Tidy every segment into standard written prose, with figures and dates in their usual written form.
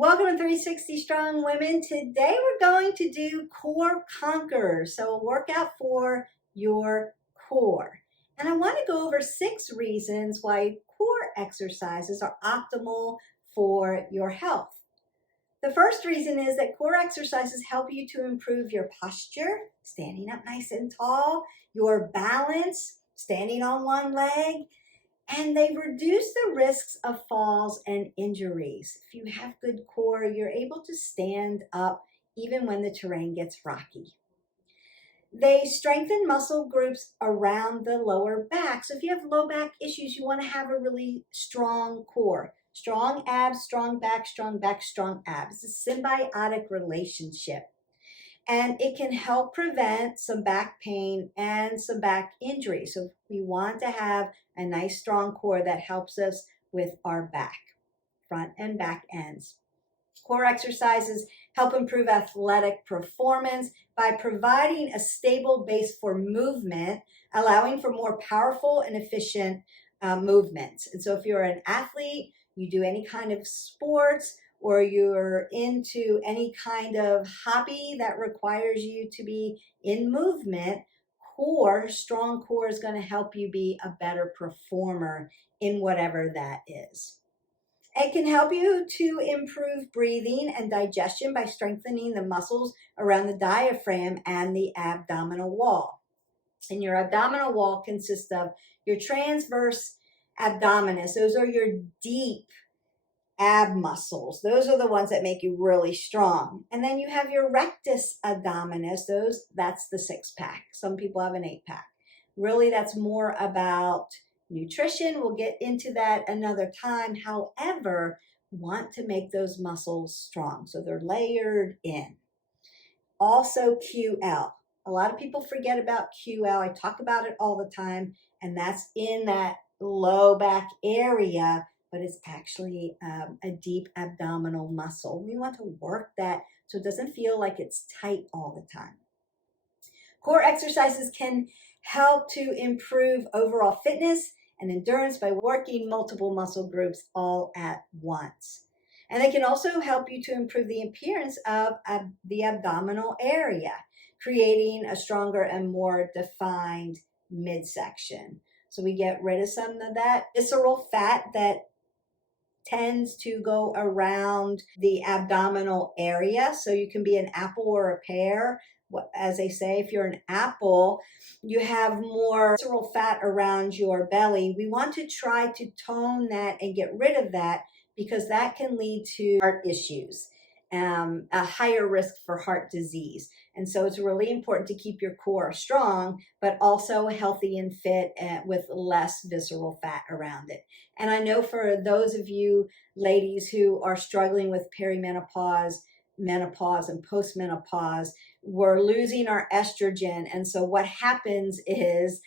Welcome to 360 Strong Women. Today we're going to do core conquerors, so a workout for your core. And I want to go over 6 reasons why core exercises are optimal for your health. The first reason is that core exercises help you to improve your posture, standing up nice and tall, your balance, standing on one leg, and they reduce the risks of falls and injuries. If you have good core, you're able to stand up even when the terrain gets rocky. They strengthen muscle groups around the lower back. So if you have low back issues, you want to have a really strong core. Strong abs, strong back, strong back, strong abs. It's a symbiotic relationship. And it can help prevent some back pain and some back injury. So we want to have a nice strong core that helps us with our back, front and back ends. Core exercises help improve athletic performance by providing a stable base for movement, allowing for more powerful and efficient movements. And so if you're an athlete, you do any kind of sports, or you're into any kind of hobby that requires you to be in movement, strong core is going to help you be a better performer in whatever that is. It can help you to improve breathing and digestion by strengthening the muscles around the diaphragm and the abdominal wall. And your abdominal wall consists of your transverse abdominis. Those are your deep ab muscles. Those are the ones that make you really strong. And then you have your rectus abdominis. That's the 6-pack. Some people have an 8-pack. Really, that's more about nutrition. We'll get into that another time. However, want to make those muscles strong. So they're layered in. Also QL. A lot of people forget about QL. I talk about it all the time, and that's in that low back area, but it's actually a deep abdominal muscle. We want to work that so it doesn't feel like it's tight all the time. Core exercises can help to improve overall fitness and endurance by working multiple muscle groups all at once. And they can also help you to improve the appearance of the abdominal area, creating a stronger and more defined midsection. So we get rid of some of that visceral fat that tends to go around the abdominal area. So you can be an apple or a pear. As they say, if you're an apple, you have more visceral fat around your belly. We want to try to tone that and get rid of that, because that can lead to heart issues, a higher risk for heart disease. And so it's really important to keep your core strong, but also healthy and fit with less visceral fat around it. And I know for those of you ladies who are struggling with perimenopause, menopause, and postmenopause, we're losing our estrogen. And so what happens is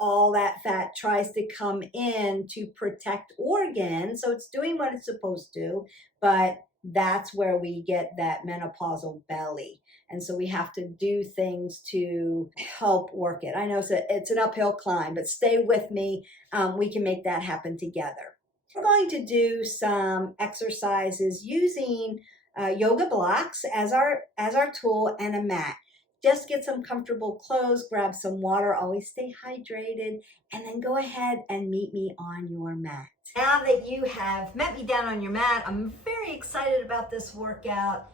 all that fat tries to come in to protect organs. So it's doing what it's supposed to, but that's where we get that menopausal belly. And so we have to do things to help work it. I know it's an uphill climb, but stay with me. We can make that happen together. We're going to do some exercises using yoga blocks as our tool and a mat. Just get some comfortable clothes, grab some water, always stay hydrated, and then go ahead and meet me on your mat. Now that you have met me down on your mat, I'm very excited about this workout.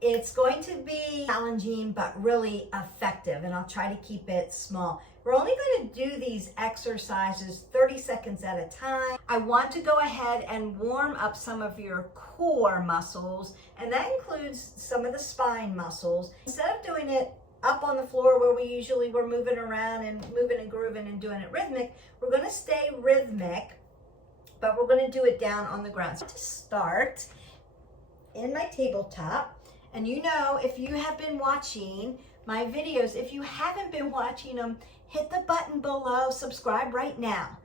It's going to be challenging, but really effective, and I'll try to keep it small. We're only going to do these exercises 30 seconds at a time. I want to go ahead and warm up some of your core muscles, and that includes some of the spine muscles. Instead of doing it up on the floor where we're moving around and moving and grooving and doing it rhythmic, we're going to stay rhythmic, but we're going to do it down on the ground. So to start in my tabletop, and you know, if you have been watching my videos, if you haven't been watching them, hit the button below, subscribe right now.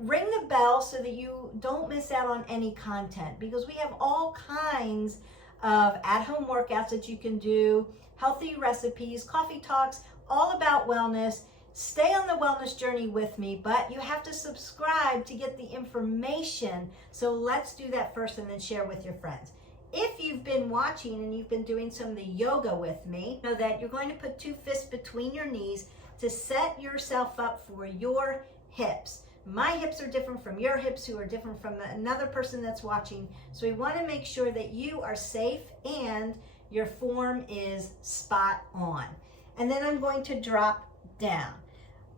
Ring the bell so that you don't miss out on any content, because we have all kinds of at-home workouts that you can do, healthy recipes, coffee talks, all about wellness. Stay on the wellness journey with me, but you have to subscribe to get the information. So let's do that first and then share with your friends. If you've been watching and you've been doing some of the yoga with me, know that you're going to put 2 fists between your knees to set yourself up for your hips. My hips are different from your hips, who are different from another person that's watching. So we want to make sure that you are safe and your form is spot on. And then I'm going to drop down.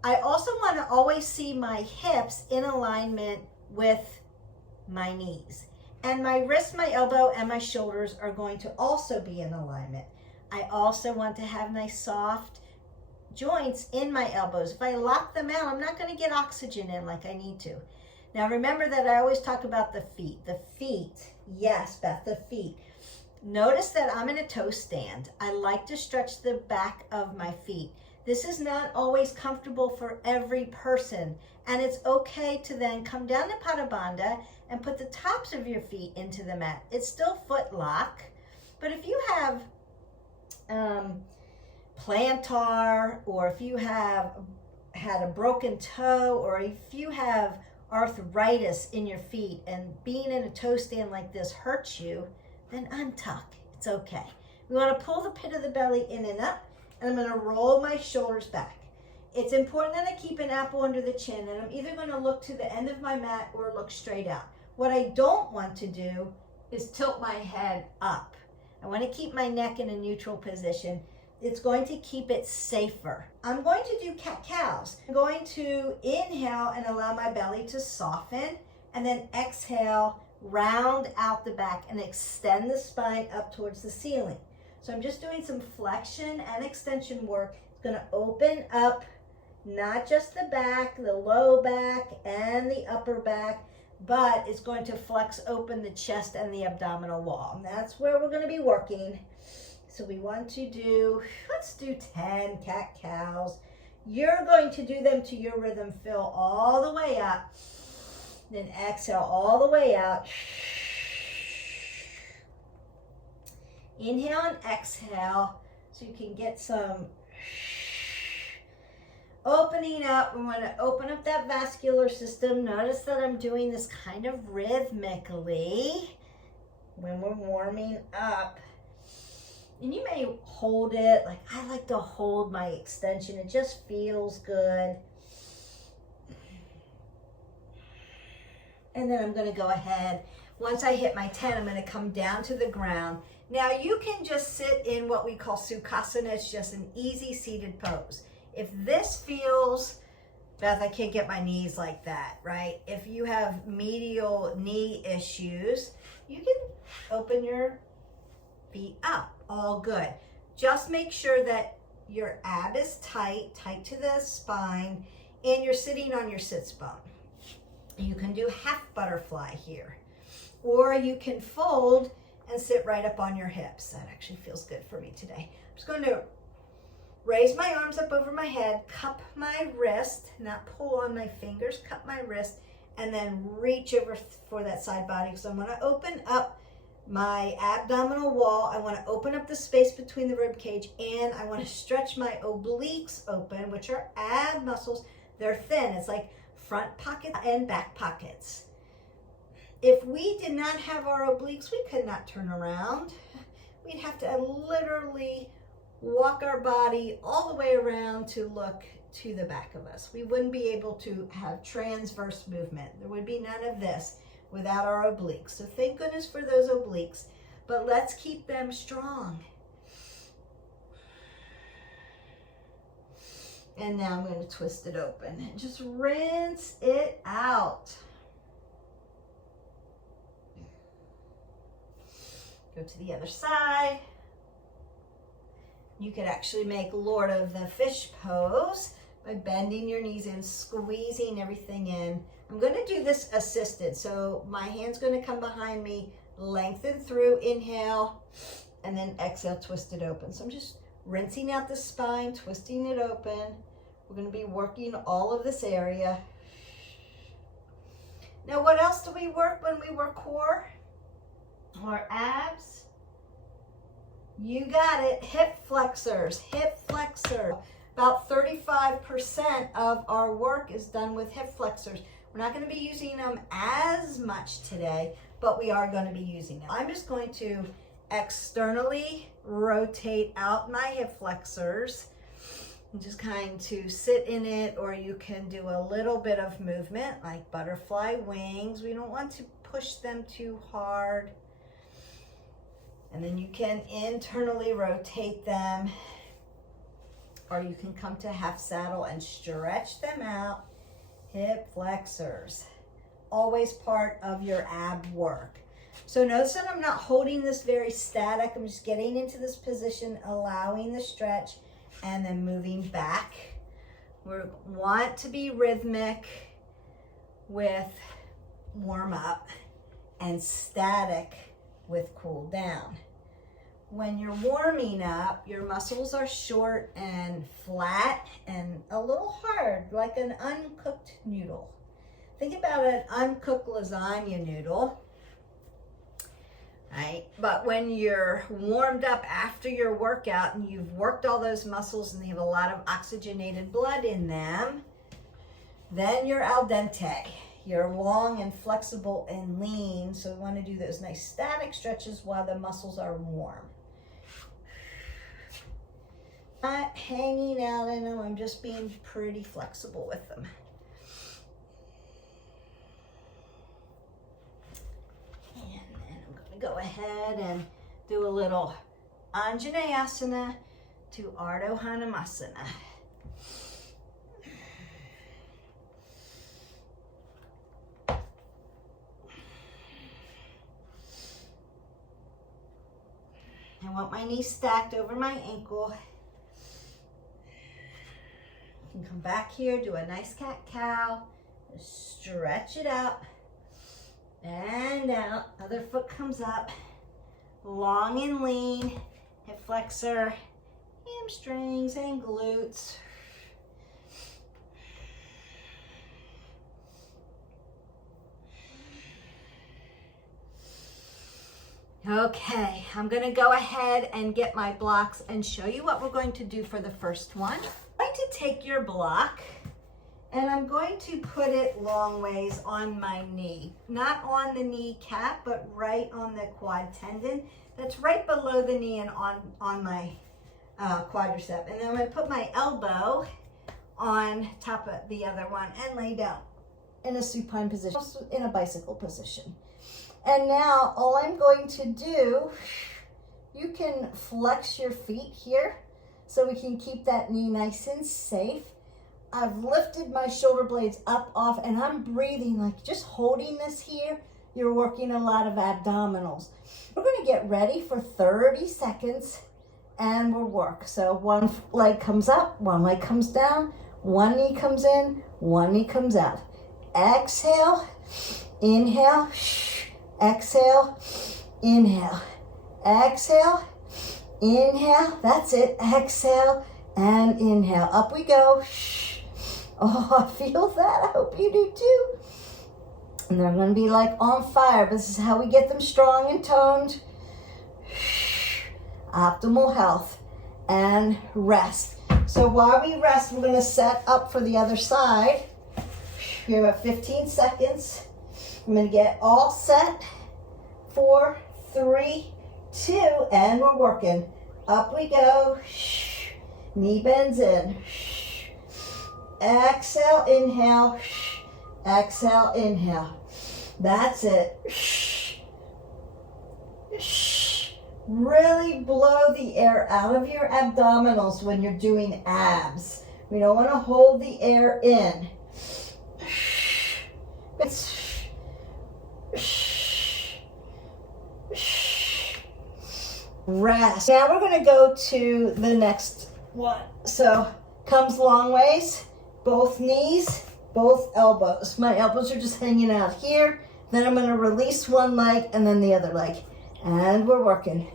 I also want to always see my hips in alignment with my knees. And my wrist, my elbow, and my shoulders are going to also be in alignment. I also want to have nice soft joints in my elbows. If I lock them out, I'm not going to get oxygen in like I need to. Now remember that I always talk about the feet. The feet, yes, Beth, the feet. Notice that I'm in a toe stand. I like to stretch the back of my feet. This is not always comfortable for every person, and it's okay to then come down to Pada Bandha and put the tops of your feet into the mat. It's still foot lock, but if you have plantar, or if you have had a broken toe, or if you have arthritis in your feet and being in a toe stand like this hurts you, then untuck. It's okay. We want to pull the pit of the belly in and up, and I'm going to roll my shoulders back. It's important that I keep an apple under the chin, and I'm either going to look to the end of my mat or look straight out. What I don't want to do is tilt my head up. I want to keep my neck in a neutral position. It's going to keep it safer. I'm going to do cat-cows. I'm going to inhale and allow my belly to soften, and then exhale, round out the back and extend the spine up towards the ceiling. So I'm just doing some flexion and extension work. It's going to open up not just the back, the low back and the upper back, but it's going to flex open the chest and the abdominal wall. And that's where we're going to be working. So we want to do, let's do 10 cat-cows. You're going to do them to your rhythm. Fill all the way up. Then exhale all the way out. Inhale and exhale so you can get some opening up. We want to open up that vascular system. Notice that I'm doing this kind of rhythmically when we're warming up. And you may hold it, like I like to hold my extension. It just feels good. And then I'm going to go ahead. Once I hit my 10, I'm going to come down to the ground. Now you can just sit in what we call Sukhasana. It's just an easy seated pose. If this feels, Beth, I can't get my knees like that, right? If you have medial knee issues, you can open your feet up. All good. Just make sure that your ab is tight to the spine, and you're sitting on your sits bone. You can do half butterfly here, or you can fold and sit right up on your hips. That actually feels good for me today. I'm just going to raise my arms up over my head, cup my wrist, not pull on my fingers, cup my wrist, and then reach over for that side body. So I'm going to open up my abdominal wall. I want to open up the space between the rib cage, and I want to stretch my obliques open, which are ab muscles. They're thin. It's like front pockets and back pockets. If we did not have our obliques, we could not turn around. We'd have to literally walk our body all the way around to look to the back of us. We wouldn't be able to have transverse movement. There would be none of this without our obliques. So thank goodness for those obliques, but let's keep them strong. And now I'm going to twist it open and just rinse it out. Go to the other side. You could actually make Lord of the Fish pose by bending your knees and squeezing everything in. I'm going to do this assisted. So my hand's going to come behind me, lengthen through, inhale, and then exhale, twist it open. So I'm just rinsing out the spine, twisting it open. We're going to be working all of this area. Now, what else do we work when we work core? Our abs. You got it. Hip flexors, hip flexor. About 35% of our work is done with hip flexors. We're not going to be using them as much today, but we are going to be using them. I'm just going to externally rotate out my hip flexors. I'm just kind to sit in it, or you can do a little bit of movement like butterfly wings. We don't want to push them too hard. And then you can internally rotate them, or you can come to half saddle and stretch them out. Hip flexors, always part of your ab work. So notice that I'm not holding this very static. I'm just getting into this position, allowing the stretch, and then moving back. We want to be rhythmic with warm up and static with cool down. When you're warming up, your muscles are short and flat and a little hard, like an uncooked noodle. Think about an uncooked lasagna noodle, right? But when you're warmed up after your workout and you've worked all those muscles and they have a lot of oxygenated blood in them, then you're al dente. You're long and flexible and lean, so we want to do those nice static stretches while the muscles are warm. Not hanging out in them, I'm just being pretty flexible with them. And then I'm going to go ahead and do a little Anjaneyasana to Ardha Hanumasana. I want my knees stacked over my ankle. You can come back here, do a nice cat-cow, stretch it up, and out. Other foot comes up, long and lean, hip flexor, hamstrings and glutes. Okay, I'm going to go ahead and get my blocks and show you what we're going to do for the first one. I'm going to take your block and I'm going to put it long ways on my knee. Not on the kneecap, but right on the quad tendon. That's right below the knee and on my quadricep. And then I'm going to put my elbow on top of the other one and lay down in a supine position, in a bicycle position. And now all I'm going to do, you can flex your feet here so we can keep that knee nice and safe. I've lifted my shoulder blades up off and I'm breathing, like just holding this here. You're working a lot of abdominals. We're going to get ready for 30 seconds and we'll work. So one leg comes up, one leg comes down, one knee comes in, one knee comes out. Exhale, inhale, exhale, inhale, exhale, inhale. That's it. Exhale and inhale. Up we go. Oh, I feel that. I hope you do too. And they're going to be like on fire. But this is how we get them strong and toned. Optimal health and rest. So while we rest, we're going to set up for the other side. We have 15 seconds. I'm going to get all set. 4, 3, 2, and we're working. Up we go. Knee bends in. Exhale, inhale. Exhale, inhale. That's it. Really blow the air out of your abdominals when you're doing abs. We don't want to hold the air in. Rest. Now we're going to go to the next one. So comes long ways, both knees, both elbows. My elbows are just hanging out here. Then I'm going to release one leg and then the other leg. And we're working.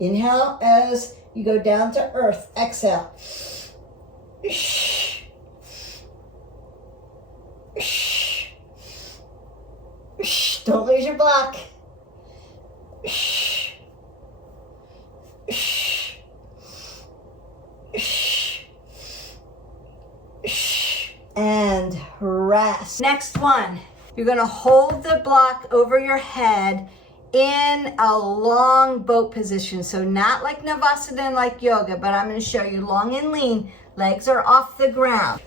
Inhale as you go down to earth. Exhale. Don't lose your block. and rest. Next one, you're gonna hold the block over your head in a long boat position. So not like Navasana, like yoga, but I'm gonna show you long and lean. Legs are off the ground.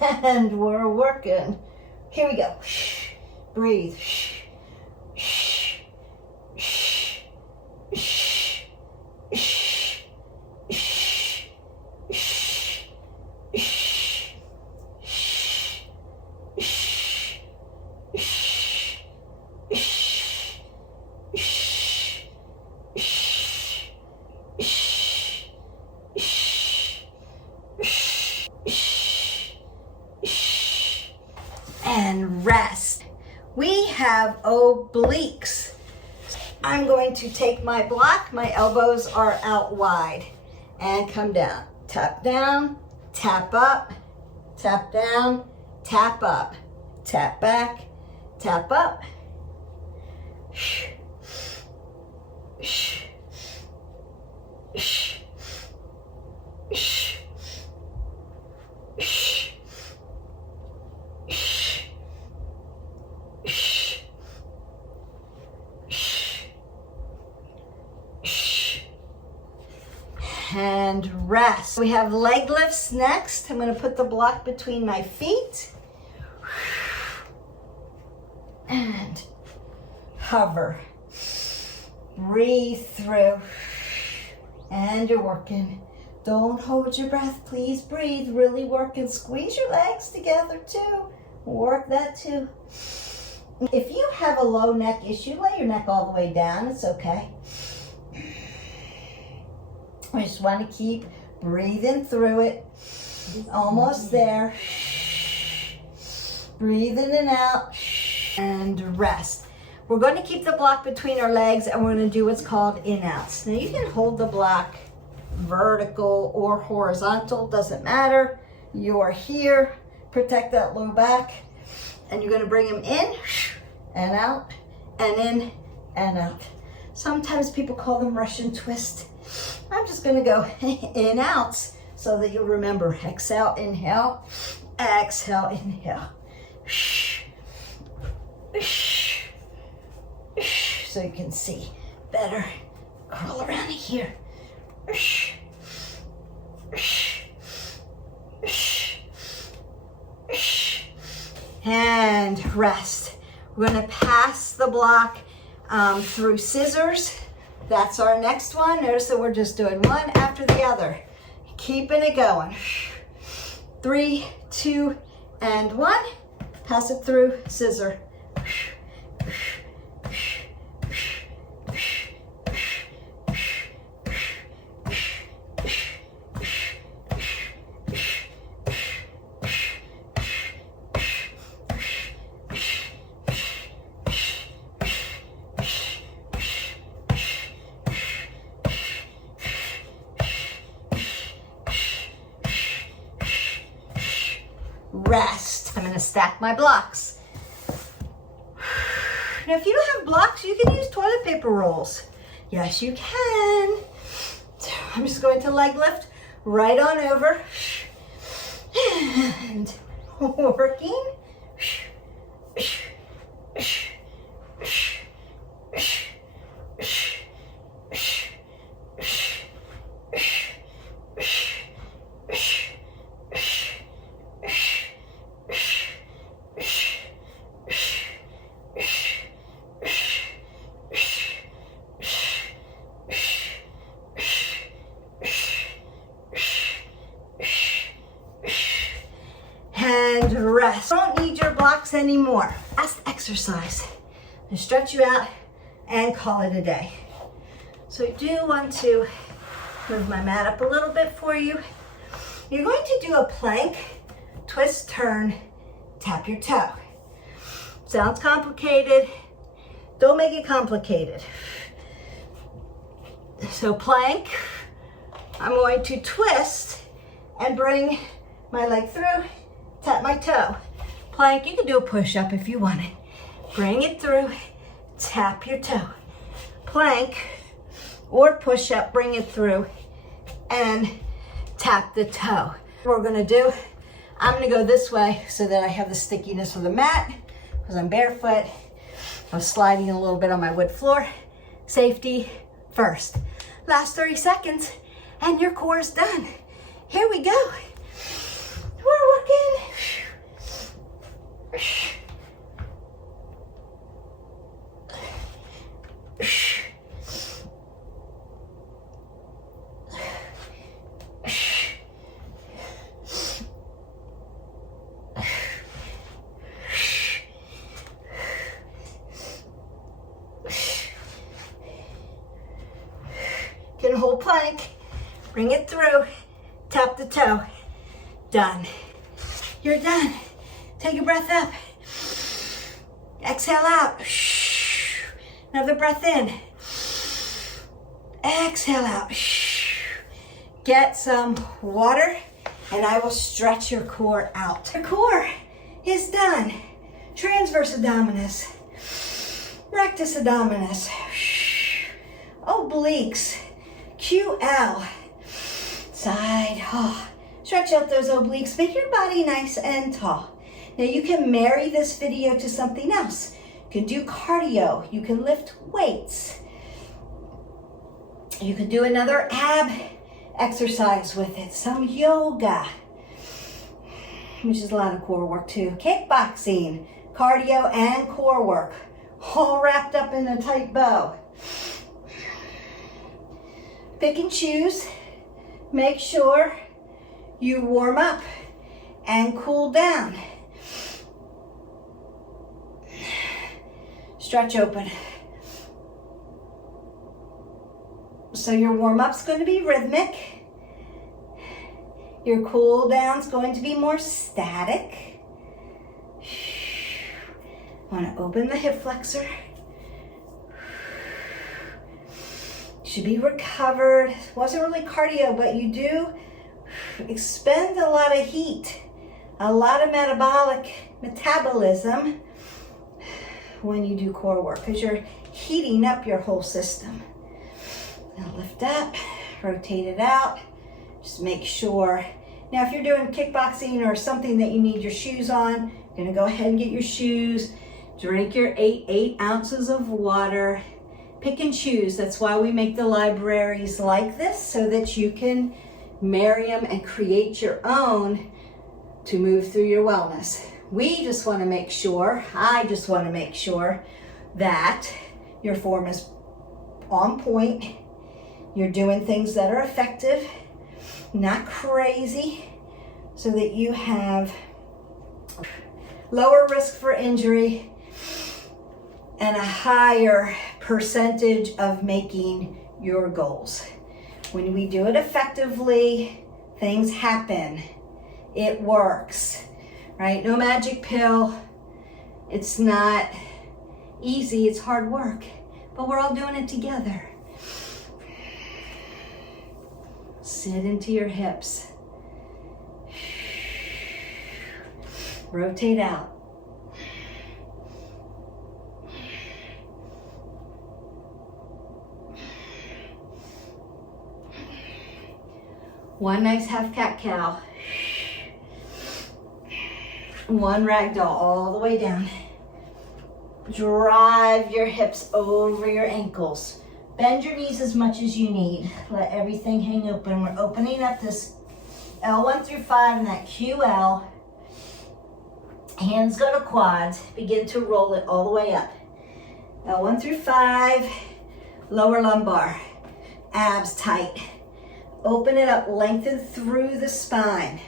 And we're working. Here we go. Breathe. And rest. We have obliques. I'm going to take my block, my elbows are out wide, and come down. Tap down, tap up, tap down, tap up, tap back, tap up. And rest. We have leg lifts next. I'm going to put the block between my feet and hover. Breathe through. And you're working. Don't hold your breath. Please breathe. Really work and squeeze your legs together too. Work that too. If you have a low neck issue, lay your neck all the way down. It's okay. I just want to keep breathing through it. Almost there. Breathe in and out. And rest. We're going to keep the block between our legs and we're going to do what's called in-outs. Now you can hold the block vertical or horizontal, doesn't matter. You're here. Protect that low back. And you're going to bring them in and out and in and out. Sometimes people call them Russian twist. I'm just going to go in, outs so that you'll remember. Exhale, inhale, exhale, inhale. So you can see better. Curl around here. And rest. We're going to pass the block through scissors. That's our next one. Notice that we're just doing one after the other. Keeping it going. 3, 2, and 1. Pass it through scissor. Rest. I'm going to stack my blocks. Now, if you don't have blocks, you can use toilet paper rolls. Yes, you can. So I'm just going to leg lift right on over and working. And rest. Don't need your blocks anymore. Last exercise. I'm gonna stretch you out and call it a day. So I do want to move my mat up a little bit for you. You're going to do a plank, twist, turn, tap your toe. Sounds complicated. Don't make it complicated. So plank, I'm going to twist and bring my leg through, tap my toe. Plank, you can do a push-up if you want it. Bring it through, tap your toe. Plank or push-up, bring it through and tap the toe. We're gonna do I'm gonna go this way so that I have the stickiness of the mat because I'm barefoot. I'm sliding a little bit on my wood floor. Safety first. Last 30 seconds and your core is done. Here we go. We're working. Get a whole plank, bring it through, tap the toe, done. You're done. Take a breath up. Exhale out. Another breath in. Exhale out. Get some water and I will stretch your core out. Your core is done. Transverse abdominis, rectus abdominis, obliques, QL, side, stretch out those obliques, make your body nice and tall. Now you can marry this video to something else. You can do cardio, you can lift weights. You could do another ab exercise with it, some yoga, which is a lot of core work too. Kickboxing, cardio and core work, all wrapped up in a tight bow. Pick and choose. Make sure you warm up and cool down. Stretch open. So your warm-up's going to be rhythmic. Your cool down's going to be more static. Want to open the hip flexor. Should be recovered. Wasn't really cardio, but you do expend a lot of heat, a lot of metabolism when you do core work because you're heating up your whole system. Now lift up, rotate it out. Just make sure. Now if you're doing kickboxing or something that you need your shoes on, you're gonna go ahead and get your shoes. Drink your 8 ounces of water. Pick and choose. That's why we make the libraries like this, so that you can marry them and create your own to move through your wellness. We just want to make sure, I just want to make sure that your form is on point. You're doing things that are effective, not crazy, so that you have lower risk for injury and a higher percentage of making your goals. When we do it effectively, things happen. It works, right? No magic pill. It's not easy, it's hard work, but we're all doing it together. Sit into your hips. Rotate out. One nice half cat cow. One ragdoll all the way down. Drive your hips over your ankles. Bend your knees as much as you need. Let everything hang open. We're opening up this L1 through 5 and that QL. Hands go to quads. Begin to roll it all the way up. L1 through 5. Lower lumbar. Abs tight. Open it up, lengthen through the spine.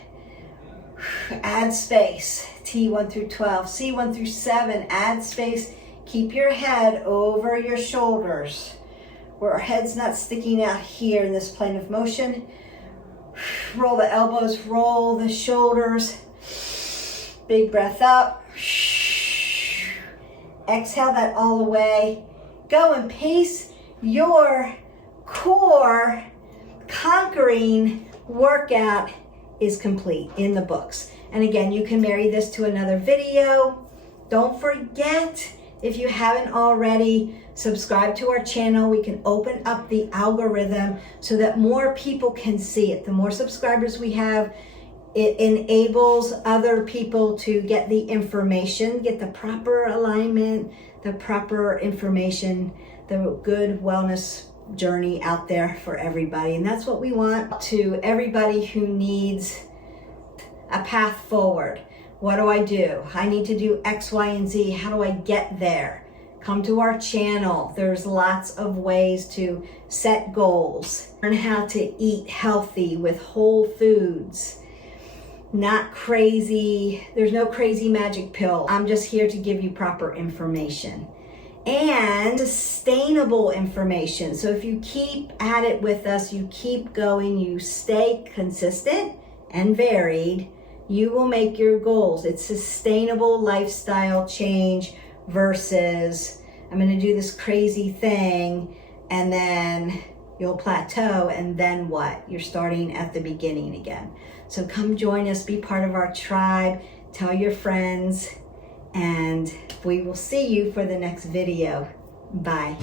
Add space. T1 through 12, C1 through 7, add space. Keep your head over your shoulders, where our head's not sticking out here in this plane of motion. Roll the elbows, roll the shoulders. Big breath up. Exhale that all the way. Go and pace your core. Conquering workout is complete in the books. And again, you can marry this to another video. Don't forget, if you haven't already, subscribe to our channel. We can open up the algorithm so that more people can see it. The more subscribers we have, It enables other people to get the information, get the proper alignment, the proper information, the good wellness journey out there for everybody. And that's what we want to everybody who needs a path forward. What do? I need to do X, Y, and Z. How do I get there? Come to our channel. There's lots of ways to set goals. Learn how to eat healthy with whole foods. Not crazy. There's no crazy magic pill. I'm just here to give you proper information. And sustainable information. So if you keep at it with us, you keep going, you stay consistent and varied, you will make your goals. It's sustainable lifestyle change versus I'm going to do this crazy thing and then you'll plateau, and then what? You're starting at the beginning again. So come join us, be part of our tribe, tell your friends, and we will see you for the next video. Bye.